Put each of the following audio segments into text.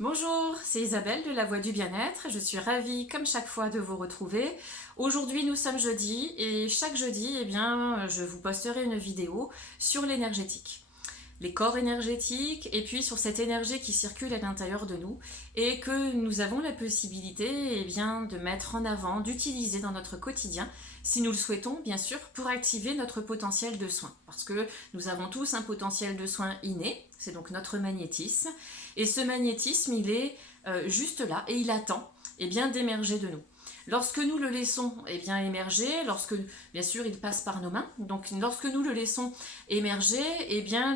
Bonjour, c'est Isabelle de La Voix du Bien-être. Je suis ravie, comme chaque fois, de vous retrouver. Aujourd'hui, nous sommes jeudi et chaque jeudi, je vous posterai une vidéo sur l'énergétique, les corps énergétiques et puis sur cette énergie qui circule à l'intérieur de nous et que nous avons la possibilité de mettre en avant, d'utiliser dans notre quotidien, si nous le souhaitons, bien sûr, pour activer notre potentiel de soin. Parce que nous avons tous un potentiel de soin inné, c'est donc notre magnétisme. Et ce magnétisme, il est juste là et il attend d'émerger de nous. Lorsque nous le laissons émerger, lorsque bien sûr il passe par nos mains, donc lorsque nous le laissons émerger,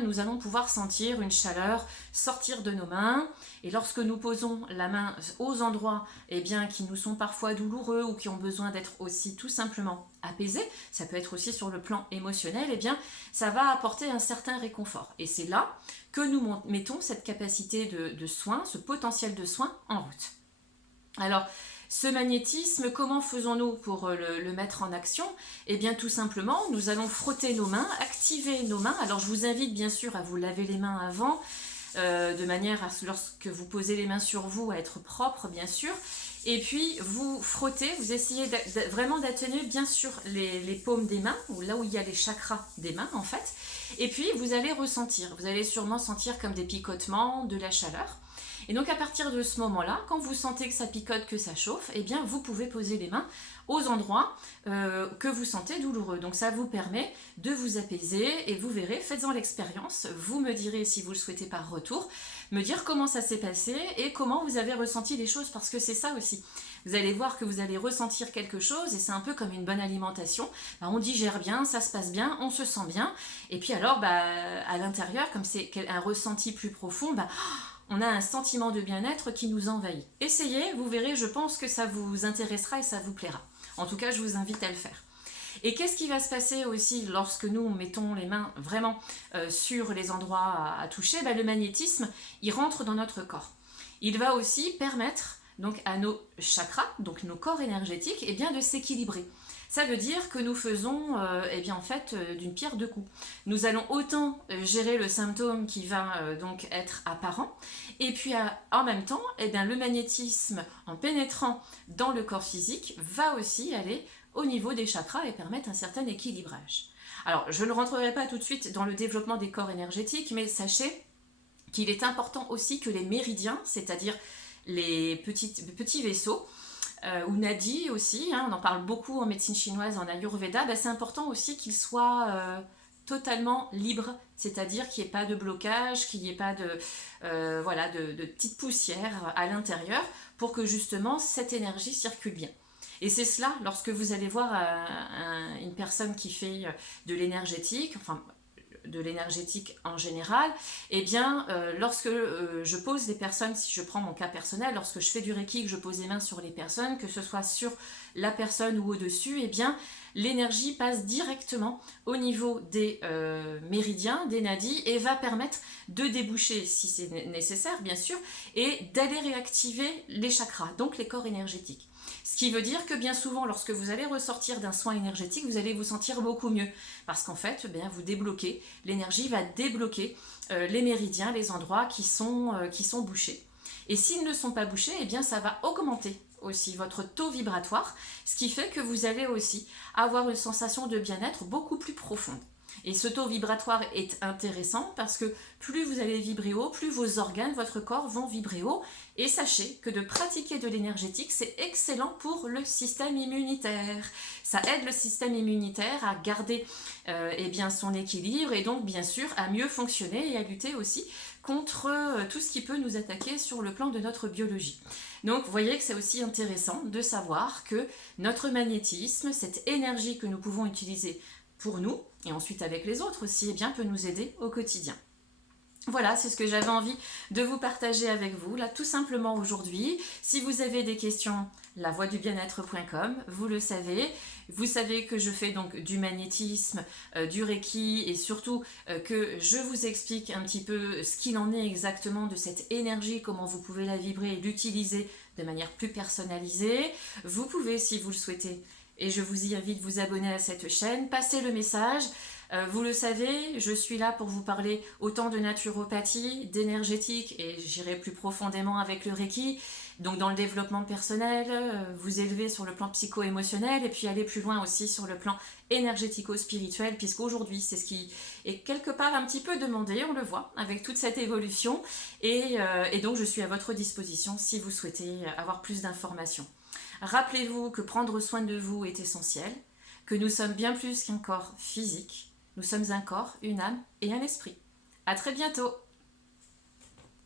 nous allons pouvoir sentir une chaleur sortir de nos mains. Et lorsque nous posons la main aux endroits qui nous sont parfois douloureux ou qui ont besoin d'être aussi tout simplement apaisés, ça peut être aussi sur le plan émotionnel, ça va apporter un certain réconfort. Et c'est là que nous mettons cette capacité de soin, ce potentiel de soin en route. Alors, ce magnétisme, comment faisons-nous pour le mettre en action? Tout simplement, nous allons frotter nos mains, activer nos mains. Alors, je vous invite bien sûr à vous laver les mains avant, de manière à ce lorsque vous posez les mains sur vous, à être propre, bien sûr. Et puis, vous frottez, vous essayez vraiment d'atténuer, bien sûr, les paumes des mains, ou là où il y a les chakras des mains, en fait. Et puis, vous allez ressentir, vous allez sûrement sentir comme des picotements, de la chaleur. Et donc à partir de ce moment-là, quand vous sentez que ça picote, que ça chauffe, vous pouvez poser les mains aux endroits que vous sentez douloureux. Donc ça vous permet de vous apaiser et vous verrez, faites-en l'expérience. Vous me direz si vous le souhaitez par retour, me dire comment ça s'est passé et comment vous avez ressenti les choses, parce que c'est ça aussi. Vous allez voir que vous allez ressentir quelque chose et c'est un peu comme une bonne alimentation. On digère bien, ça se passe bien, on se sent bien. Et puis alors, à l'intérieur, comme c'est un ressenti plus profond, on a un sentiment de bien-être qui nous envahit. Essayez, vous verrez, je pense que ça vous intéressera et ça vous plaira. En tout cas, je vous invite à le faire. Et qu'est-ce qui va se passer aussi lorsque nous mettons les mains vraiment sur les endroits à toucher? Le magnétisme, il rentre dans notre corps. Il va aussi permettre donc à nos chakras, donc nos corps énergétiques, de s'équilibrer. Ça veut dire que nous faisons d'une pierre deux coups. Nous allons autant gérer le symptôme qui va donc être apparent, et puis en même temps, le magnétisme, en pénétrant dans le corps physique, va aussi aller au niveau des chakras et permettre un certain équilibrage. Alors, je ne rentrerai pas tout de suite dans le développement des corps énergétiques, mais sachez qu'il est important aussi que les méridiens, c'est-à-dire les petits vaisseaux, ou nadis aussi, on en parle beaucoup en médecine chinoise, en Ayurveda, c'est important aussi qu'ils soient totalement libres, c'est-à-dire qu'il n'y ait pas de blocage, qu'il n'y ait pas de petites poussières à l'intérieur, pour que justement cette énergie circule bien. Et c'est cela, lorsque vous allez voir une personne qui fait de l'énergétique, de l'énergétique en général, lorsque je pose les personnes, si je prends mon cas personnel, lorsque je fais du Reiki, que je pose les mains sur les personnes, que ce soit sur la personne ou au-dessus, l'énergie passe directement au niveau des méridiens, des nadis, et va permettre de déboucher, si c'est nécessaire bien sûr, et d'aller réactiver les chakras, donc les corps énergétiques. Ce qui veut dire que bien souvent, lorsque vous allez ressortir d'un soin énergétique, vous allez vous sentir beaucoup mieux. Parce qu'en fait, vous débloquez, l'énergie va débloquer les méridiens, les endroits qui sont bouchés. Et s'ils ne sont pas bouchés, ça va augmenter aussi votre taux vibratoire, ce qui fait que vous allez aussi avoir une sensation de bien-être beaucoup plus profonde. Et ce taux vibratoire est intéressant parce que plus vous allez vibrer haut, plus vos organes, votre corps vont vibrer haut. Et sachez que de pratiquer de l'énergétique, c'est excellent pour le système immunitaire. Ça aide le système immunitaire à garder son équilibre et donc bien sûr à mieux fonctionner et à lutter aussi contre tout ce qui peut nous attaquer sur le plan de notre biologie. Donc vous voyez que c'est aussi intéressant de savoir que notre magnétisme, cette énergie que nous pouvons utiliser pour nous, et ensuite avec les autres aussi, peut nous aider au quotidien. Voilà, c'est ce que j'avais envie de vous partager avec vous, là, tout simplement aujourd'hui. Si vous avez des questions, lavoixdubienetre.com, vous le savez. Vous savez que je fais donc du magnétisme, du Reiki, et surtout que je vous explique un petit peu ce qu'il en est exactement de cette énergie, comment vous pouvez la vibrer et l'utiliser de manière plus personnalisée. Vous pouvez, si vous le souhaitez, et je vous y invite à vous abonner à cette chaîne, passer le message Vous le savez, je suis là pour vous parler autant de naturopathie, d'énergétique, et j'irai plus profondément avec le Reiki, donc dans le développement personnel, vous élever sur le plan psycho-émotionnel, et puis aller plus loin aussi sur le plan énergético-spirituel, puisqu'aujourd'hui c'est ce qui est quelque part un petit peu demandé, on le voit, avec toute cette évolution, et donc je suis à votre disposition si vous souhaitez avoir plus d'informations. Rappelez-vous que prendre soin de vous est essentiel, que nous sommes bien plus qu'un corps physique. Nous sommes un corps, une âme et un esprit. À très bientôt!